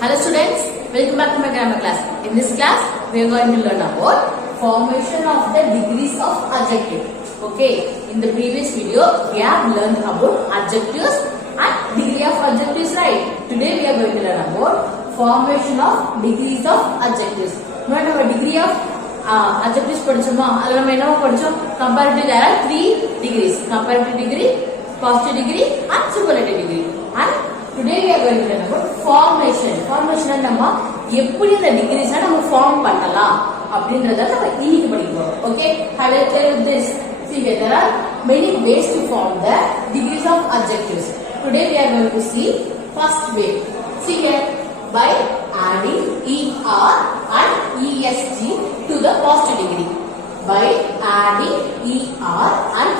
Hello students, welcome back to my grammar class. In this class, we are going to learn about formation of the degrees of adjective. Okay, in the previous video, we have learned about adjectives and degree of adjectives, right? Today we are going to learn about formation of degrees of adjectives. What is the degree of adjectives? Comparative, there are 3 degrees. Comparative degree, positive degree and superlative degree. And today we are going to learn about formation. Formation and நம்ம எப்படி இந்த decrease நம்ம form பண்ணலாம் அப்படிங்கறத நம்ம இன்னைக்கு படிப்போம். Okay, have a clear with this. See, there are many ways to form the degrees of adjectives. Today we are going to see first way. See here, by adding er and est to the positive degree. By adding er and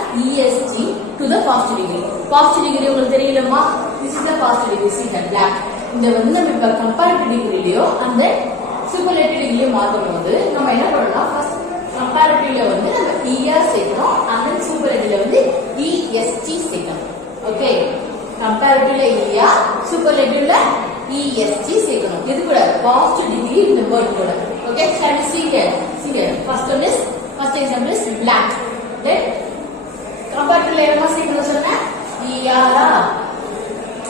est to the positive degree. Positive degree உங்களுக்கு தெரியலமா? This is the positive degree. See that black. இந்த வந்து நம்ம இப்ப comparative degree-லயோ அந்த superlative degree-லயோ மாத்தும்போது நம்ம என்ன பண்ணலாம்? First comparative-ல வந்து நம்ம er சேர்க்கணும் and then superlative-ல வந்து est சேர்க்கணும். Okay. Comparative-ல er, superlative-ல est சேர்க்கணும். இது கூட positive degree இந்த word கூட. Okay, shall we see here? See here. First example is black. Then comparative-ல என்ன சேர்க்கணும் சொன்னா er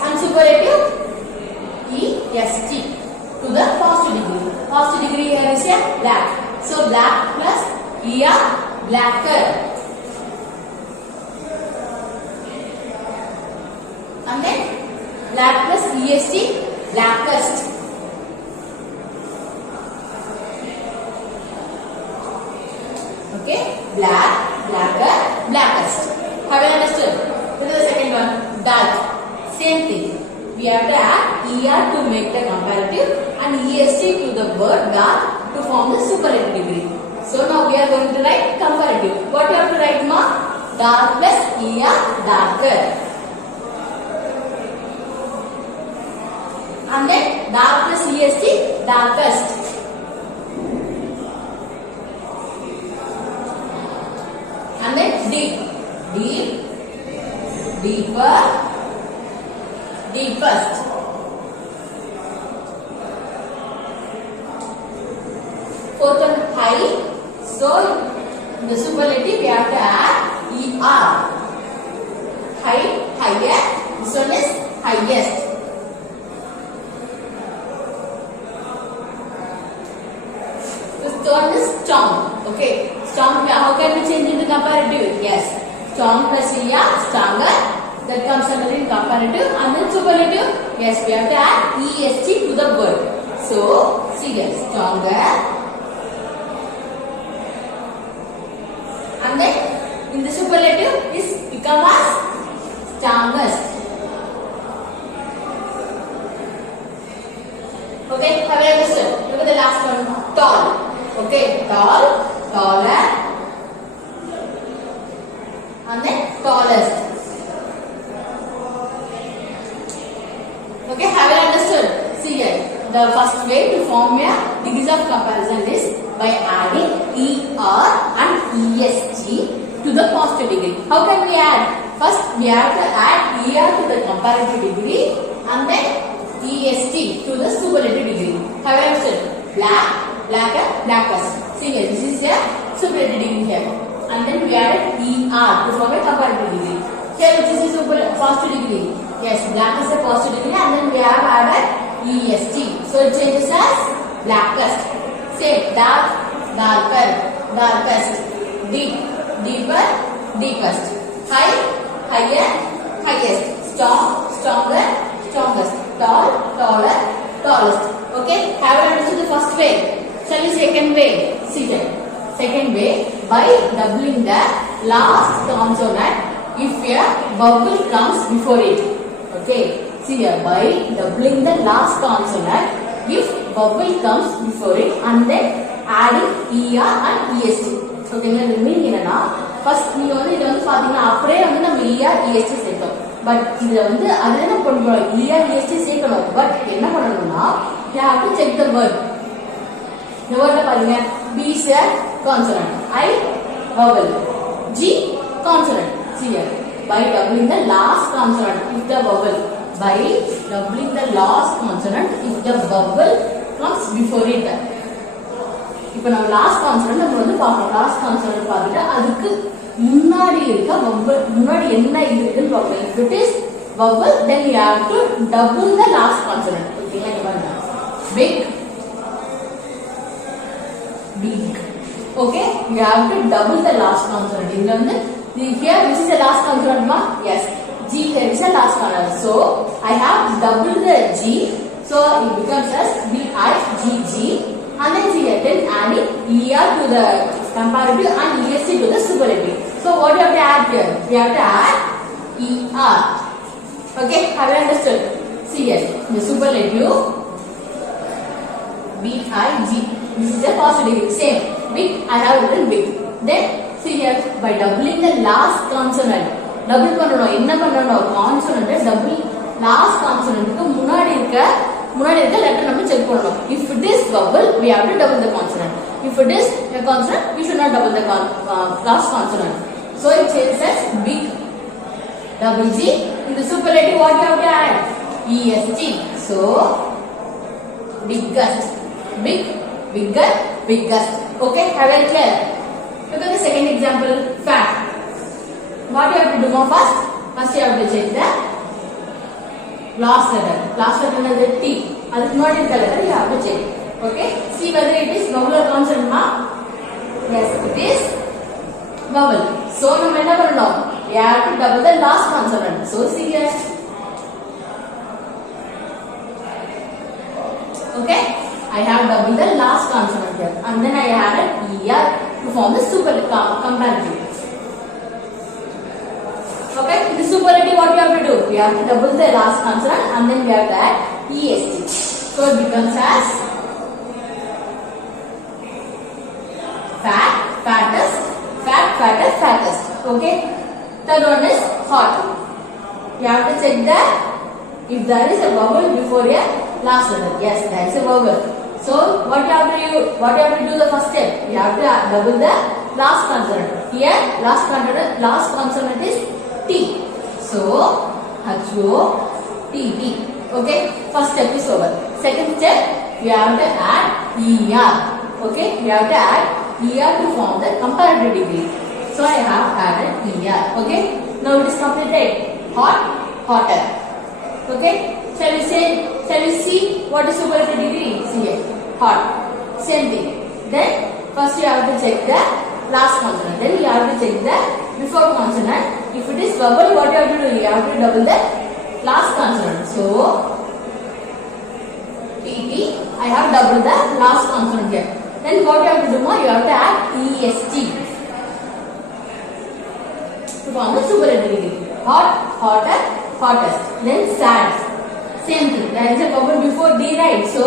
and superlative est to the positive degree. Positive degree here is a black. So black plus er, blacker. And then black plus est, blackest. Okay, black, blacker, blackest. Have you understood? This is the second one. Dark. Same thing. We have to add er to make the comparative and est to the word dark to form the superlative degree. So now we are going to write comparative. What you have to write, ma? Dark plus er, darker. And then dark plus est, darkest. And then deep, deep, deeper, deepest. Fourth one, high. So in the superlative we have to add er. High, higher. This one is highest. Fifth one is strong. Okay, strong. How can we change into comparative? Yes, strong plus er, stronger. That comes under in comparative and then superlative. Yes, we have to add est to the word. So, see here, stronger. And then in the superlative is become as strongest. Okay, have you understood? Look at the last one, tall. Okay, tall, taller, and then tallest. Okay, have you understood? See here, the first way to form a degrees of comparison is by adding er and est to the positive degree. How can we add? First, we have to add er to the comparative degree and then est to the superlative degree. Have you understood? Black, blacker, blackest. See here, this is a superlative degree here. And then we added er to form a comparative degree. Here, this is positive degree. Yes, black is a positive degree and then we have added est. So it changes as blackest. Same, dark, darker, darkest. Deep, deeper, deepest. High, higher, highest. Strong, stronger, strongest. Tall, taller, tallest. Okay, have you understood the first way? Shall we second way? See here. Second way, by doubling the last consonant if a vowel comes before it. Okay, see here, by doubling the last consonant if vowel comes before it and then adding er and est. Okay, the meaning என்னன்னா first நீங்க வந்து இத வந்து பாத்தீங்கன்னா அப்படியே வந்து நம்ம er est சேர்த்தோம். பட் இதுல வந்து அது என்ன பண்றோம்? er est சேர்க்கணும். பட் என்ன பண்ணணும்னா you have to check the word. இந்த wordல பாருங்க, b is a consonant, I vowel, g consonant. See here, by doubling the last consonant if the vowel by doubling the last consonant if the vowel comes before it. இப்போ நம்ம last consonant நம்ம வந்து பார்க்கணும். Last consonant பார்த்துட்டு அதுக்கு முன்னாடி இருக்க vowel முன்னாடி என்ன இருக்குன்னு பார்க்கணும். If it is vowel then you have to double the last consonant. ஓகேங்களா? இங்க பாருங்க. Big, big. Okay, you have to double the last consonant. இதுல வந்து here this is the last consonant ma? Yes. G here is the last consonant. So I have doubled the G. So it becomes as B-I-G-G. And then see here, then adding ER to the comparative and ESC to the superlative. So what you have to add here? We have to add ER. Okay, have you understood? See here, the superlative B-I-G. This is the positive degree. Same. Big, I have written big. Then see here, by doubling the last consonant. Double பண்ணனும். என்ன பண்ணனும்? Consonant double last consonant க்கு முன்னாடி இருக்க letter நம்ம check பண்ணனும். If it is vowel, we have to double the consonant. If it is a consonant, we should not double the last consonant. So it says as big, double G. In the superlative, what you have to add? ESG. So biggest, big, bigger, biggest. Okay, have it clear? Look at the second example, fat. What you have to do more first? First you have to check the last letter. Last letter is the T. That is not in the letter, you have to check. Okay, see whether it is vowel or consonant ma? Yes, it is vowel. So நம்ம என்ன பண்ணணும்? We have to double the last consonant. So see here. Okay, I have doubled the last consonant here, and then I added ER to form the comparative. Okay, in the superlative, what you have to do? We have to double the last consonant, and then we have to add EST. So it becomes as fat, fattest, fat, fattest, fattest. Okay. Third one is hot. You have to check that if there is a vowel before a last letter. Yes, there is a vowel. So what you have to do? What you have to do the first step? You have to double the last consonant. Here last consonant is T. So H-O-T-T. Okay. First step is over. Second step, you have to add ER. Okay. You have to add ER to form the comparative degree. So I have added ER. Okay. Now it is completed. Hot, hotter. Okay. Shall we see what is superlative degree? See here. Hot. Same thing. Then first you have to check the last consonant. Then you have to check the before consonant. If it is vowel, what you have to do? You have to double the last consonant. So TT, I have doubled the last consonant here. Then what you have to do more? You have to add EST to form the superlative degree. Hot, hotter, hottest. Then sad. Same thing. There is a vowel before D, right? So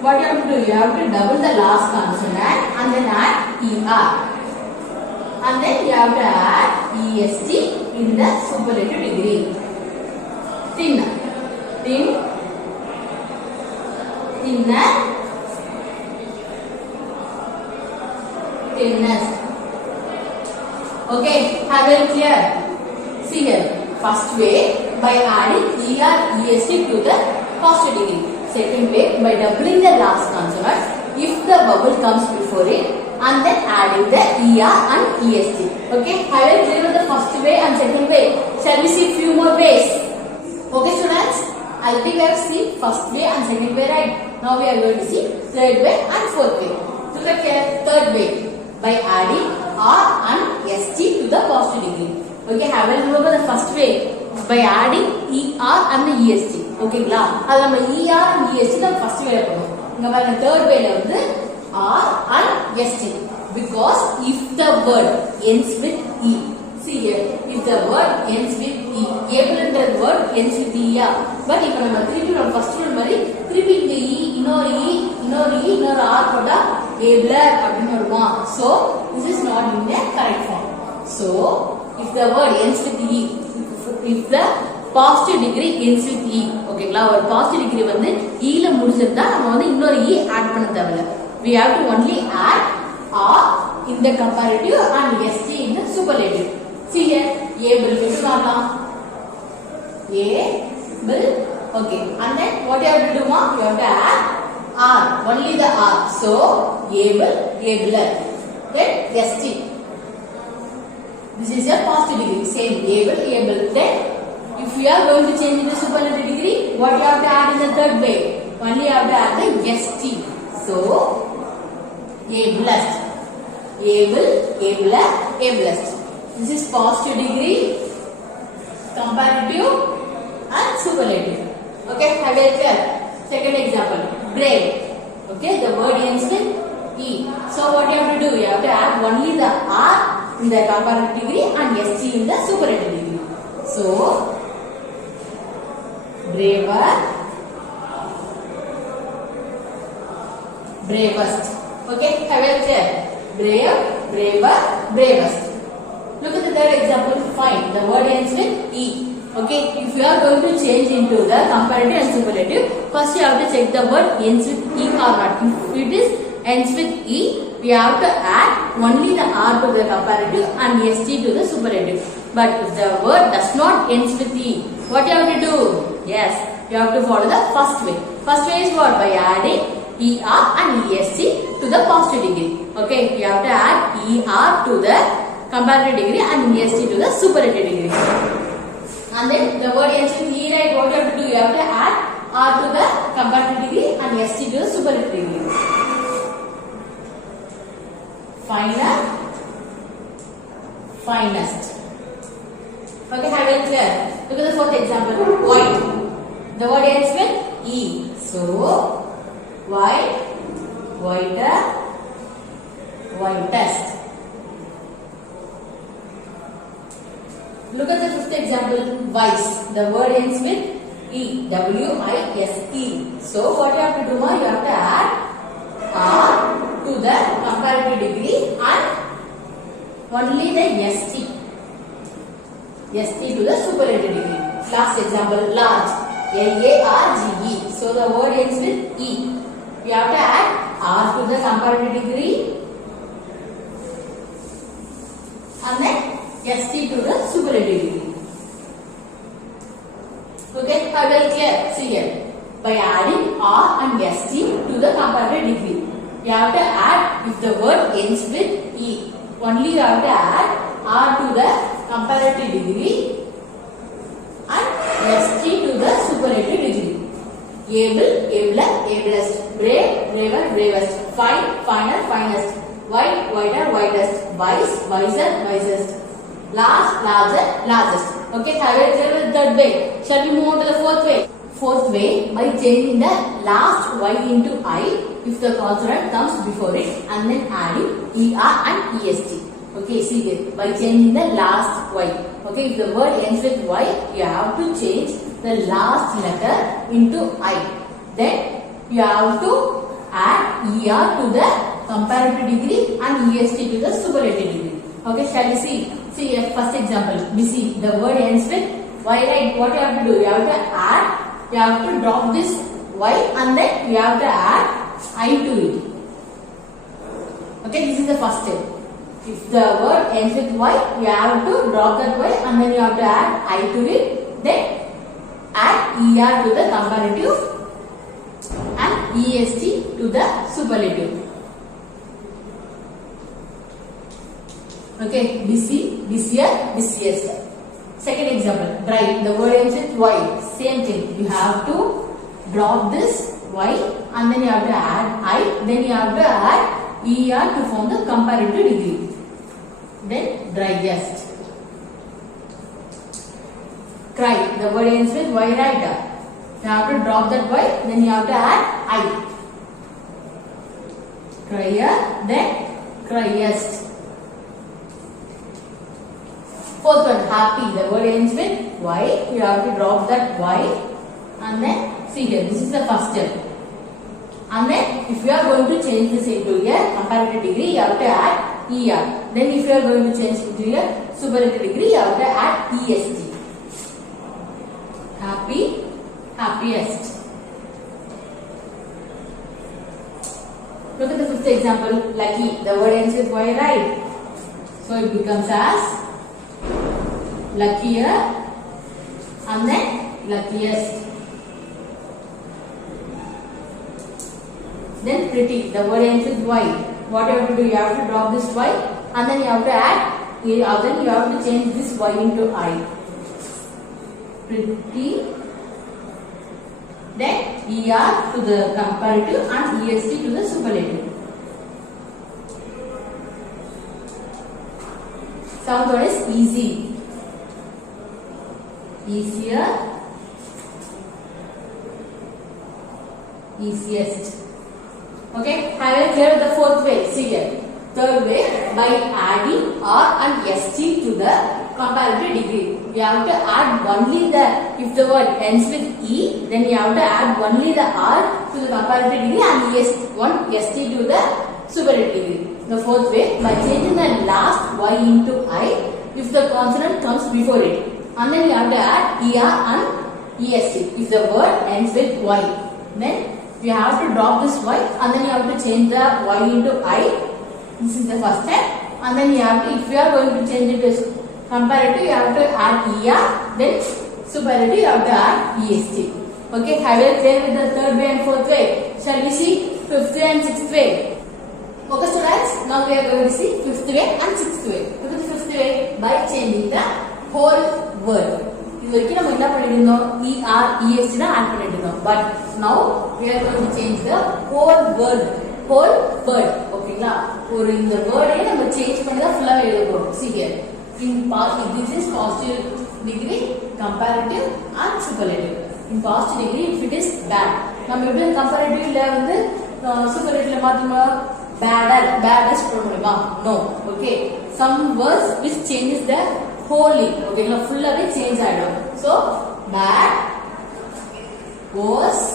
what you have to do? You have to double the last consonant and then add ER. And then you have to add EST in the superlative degree. Thin, thin, thinner, thinnest. Okay, have it clear? See here. First way by adding ER, EST to the positive degree. Second way by doubling the last consonant if the vowel comes before it, and then adding the ER and EST. Okay, I will clear the first way and second way. Shall we see few more ways? Okay, students, I think we have seen first way and second way, right? Now we are going to see third way and fourth way. So look here, third way by adding R and ST to the positive degree. Okay, have a remember the first way by adding ER and the EST. Okay, la. அது நம்ம ER and EST தான் first way பண்ணுவோம். இங்க பாருங்க third way ல வந்து R and ST because if the word ends with E. See here, if the word ends with E, able என்ற word ends with E. But இப்போ நம்ம திருப்பி நம்ம first one மாதிரி திருப்பி இந்த E இன்னொரு R போட்டா abler அப்படின்னு வருமா? So this is not in the correct form. So if the word ends with E, if the positive degree ends with E, ஓகேங்களா? ஒரு positive degree வந்து E ல முடிஞ்சிருந்தா நம்ம வந்து இன்னொரு E ஆட் பண்ண தேவையில்ல. We have to only add R in the comparative and ST in the superlative. See here, able விட்டு பார்க்கலாம். A Okay, and then what you have to do, ma? You have to add R, only the R. So, able, abler. Then, ST. This is a positive degree. Same, able, able. Then, if you are going to change the superlative degree, what you have to add in the third way? Only you have to add the ST. So, ablest. Able, abler, ablest. This is positive degree, comparative and superlative. Okay, have it clear. Second example, brave. Okay, the word ends with E. So what you have to do? You have to add only the R in the comparative degree and ST in the superlative degree. So, braver, bravest. Okay, have it clear. Brave, braver, bravest. Look at the third example. Fine. The word ends with E. Okay. If you are going to change into the comparative and superlative, first you have to check the word ends with E or not. If it is ends with E, we have to add only the R to the comparative and ST to the superlative. But if the word does not ends with E, what you have to do? Yes, you have to follow the first way. First way is what? By adding ER and EST to the positive degree. Okay. You have to add ER to the comparative degree and EST to the superlative degree. And then the word ends with E, right? What you have to do? You have to add R to the comparative degree and ST to the superlative degree. Finer, finest. Okay, have it clear. Look at the fourth example. White. The word ends with E. So, white, whiter, whitest. Look at the fifth example, wise. The word ends with E. W-I-S-E. So, what you have to do now? You have to add R to the comparative degree and only the ST. ST to the superlative degree. Last example, large. L-A-R-G-E. So, the word ends with E. You have to add R to the comparative degree and then ST to the superlative degree. Okay, are very clear? See here. By adding R and ST to the comparative degree, you have to add, if the word ends with E, only you have to add R to the comparative degree and ST to the superlative degree. Able, abler, ablest. Brave, braver, bravest. Fine, finer, finest. White, whiter, whitest. Wise, wiser, wisest. Large, larger, largest. Okay, have it clear with third way. Shall we move on to the fourth way? Fourth way, by changing the last Y into I if the consonant comes before it and then adding ER and EST. Okay, see here. By changing the last Y. Okay, if the word ends with Y, you have to change the last letter into I. Then you have to add ER to the comparative degree and EST to the superlative degree. Okay, shall we see? See here, first example, busy. The word ends with Y, right? What you have to do? You have to add, you have to drop this Y and then you have to add I to it. Okay, this is the first step. If the word ends with Y, you have to drop that Y and then you have to add I to it. Then add ER to the comparative and EST to the superlative. Okay, busy, busier, busiest. Second example, dry. The word ends with Y. Same thing. You have to drop this Y and then you have to add I. Then you have to add ER to form the comparative degree. Then driest. Cry. The word ends with Y, right? You have to drop that Y. Then you have to add I. Crier. Then criest. Fourth one, happy. The word ends with Y. You have to drop that Y and then see here. This is the first step. And then if you are going to change this into a comparative degree, you have to add ER. Then if you are going to change into a superlative degree, you have to add EST. Happy, happiest. Look at the fifth example, lucky. The word ends with Y, right? So it becomes as luckier and then luckiest. Then pretty, the word ends with Y. What you have to do? You have to drop this Y and then you have to add, then you have to change this Y into I. Pretty. Then ER to the comparative and EST to the superlative. Sound word is easy. Easier. Easiest. Okay, have you clear the fourth way? See here. Third way, by adding R and ST to the comparative degree. You have to add only the, if the word ends with E, then you have to add only the R to the comparative degree and ST to the superlative degree. The fourth way, by changing the last Y into I, if the consonant comes before it. And then you have to add ER and EST if the word ends with Y. Then you have to drop this Y and then you have to change the Y into I. This is the first step. And then you have to, if you are going to change it as comparative, you have to add ER. Then superlative, you have to add EST. Okay, have you clear with the third way and fourth way? Shall we see fifth way and sixth way? Okay students, now we are going to see fifth way and sixth way. What is the fifth way? By changing the whole word. இதுவரைக்கும் நம்ம என்ன பண்ணிருந்தோம் ER EST தான் add பண்ணிருந்தோம் but now we are going to change the whole word ஓகேங்களா ஒரு இந்த வேர்டே நம்ம சேஞ்ச் பண்ணி தான் ஃபுல்லா எழுத போறோம் see here in positive this is positive degree comparative and superlative in positive degree if it is bad நம்ம எப்படி comparative ல வந்து superlative ல மாத்தணுமா badest போட முடியுமா no okay some words which changes the wholly ஓகேங்களா ஃபுல்லாவே சேஞ்ச் ஆயிடும் so bad worse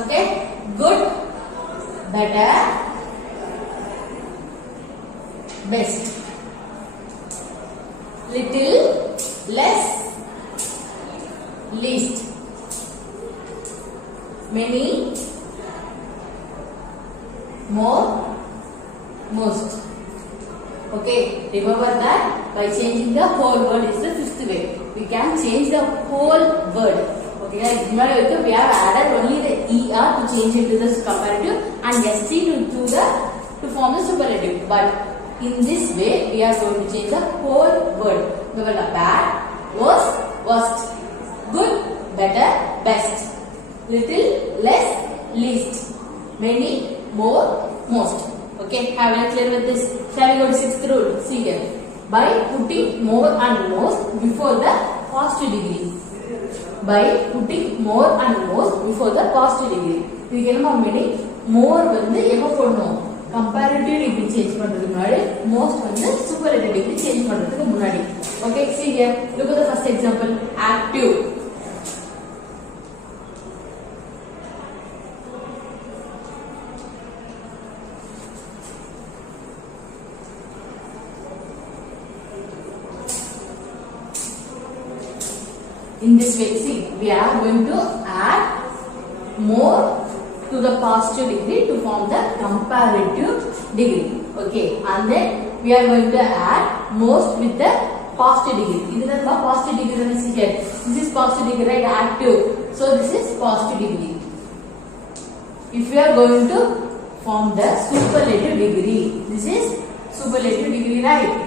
okay good better best little less least many more most okay remember that by changing the whole word is the fifth way we can change the whole word okay guys we have added only the ER to change it to the comparative and ST to form the superlative but in this way we are going to change the whole word remember bad worse worst good better best little less least many more most okay have you clear with this shall we go to sixth rule see here by putting more and most before the positive degree by putting more and most before the positive degree இதுக்கு என்ன meaning more வந்து எப்ப போடணும் comparative degree change பண்றதுக்கு முன்னாடி most வந்து superlative degree change பண்றதுக்கு முன்னாடி okay see here look at the first example active in this way see we are going to add more to the positive degree to form the comparative degree okay and then we are going to add most with the positive degree this is the positive degree see here this is positive degree right active so this is positive degree if we are going to form the superlative degree this is superlative degree right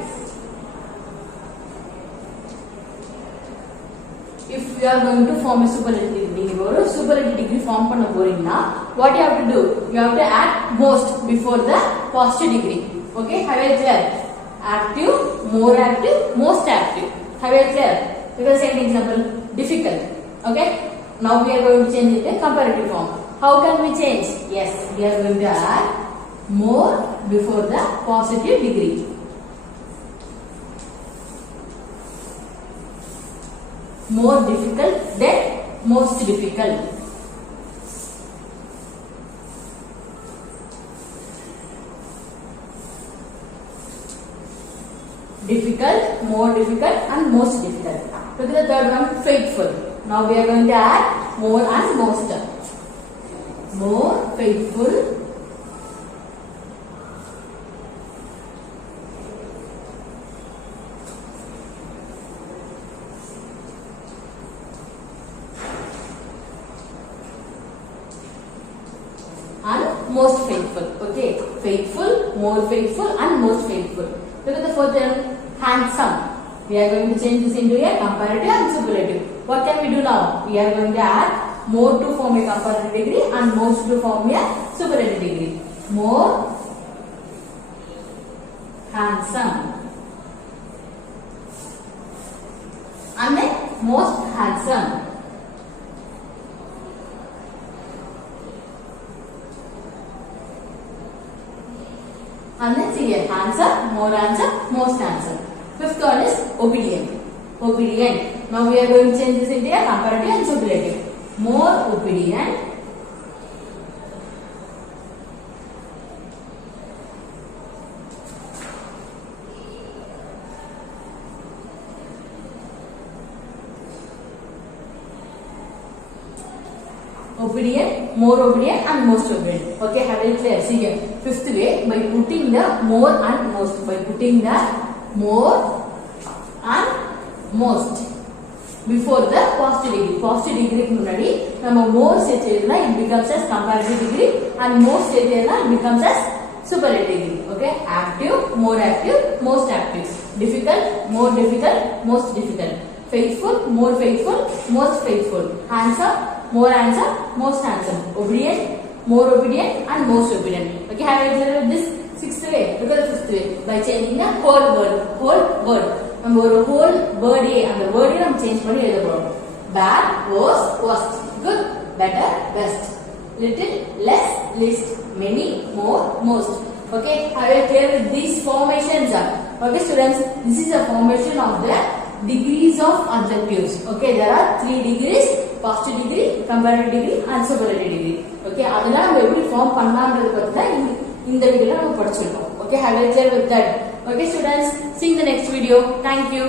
if you are going to form a superlative degree or superlative degree form பண்ண போறீங்கன்னா what you have to do you have to add most before the positive degree okay have you clear active more active most active have you clear because second example difficult okay now we are going to change it in comparative form how can we change yes we are going to add more before the positive degree more difficult than most difficult difficult more difficult and most difficult look at the third one faithful now we are going to add more and most more faithful most faithful. Okay, faithful, more faithful, and most faithful. Look at the fourth term, handsome. We are going to change this into a comparative and superlative. What can we do now? We are going to add more to form a comparative degree and most to form a superlative degree. More handsome and then most handsome. And then see here, handsome, more handsome, most handsome. Fifth one is obedient. Obedient. Now we are going to change this into a comparative and superlative. More obedient. Obedient, more obedient, and most obedient. Okay, have it clear. See here. Fifth way, by putting the more and most. By putting the more and most before the positive degree. Positive degree முன்னாடி நம்ம more சேர்த்தேனா it becomes as comparative degree and most சேர்த்தேனா it becomes as superlative degree. Okay, active, more active, most active. Difficult, more difficult, most difficult. Faithful, more faithful, most faithful. Handsome, more handsome, most handsome. Obedient, more obedient, and most obedient. Okay, have you observed this? Sixth way. Look at the fifth way. By changing the whole word. Whole word. நம்ம ஒரு whole word அந்த word நம்ம change பண்ணி எழுத போறோம். Bad, worse, worst. Good, better, best. Little, less, least. Many, more, most. Okay, have you clear with these formations? Okay, students, this is a formation of the degrees of adjectives. Okay, there are 3 degrees: positive degree, comparative degree, and superlative degree. Okay, அதெல்லாம் நம்ம எப்படி form பண்ணலாம்ன்றது பத்தி தான் இந்த வீடியோல நம்ம படிச்சிருக்கோம். Okay, have you clear with that? Okay, students, see you in the next video. Thank you.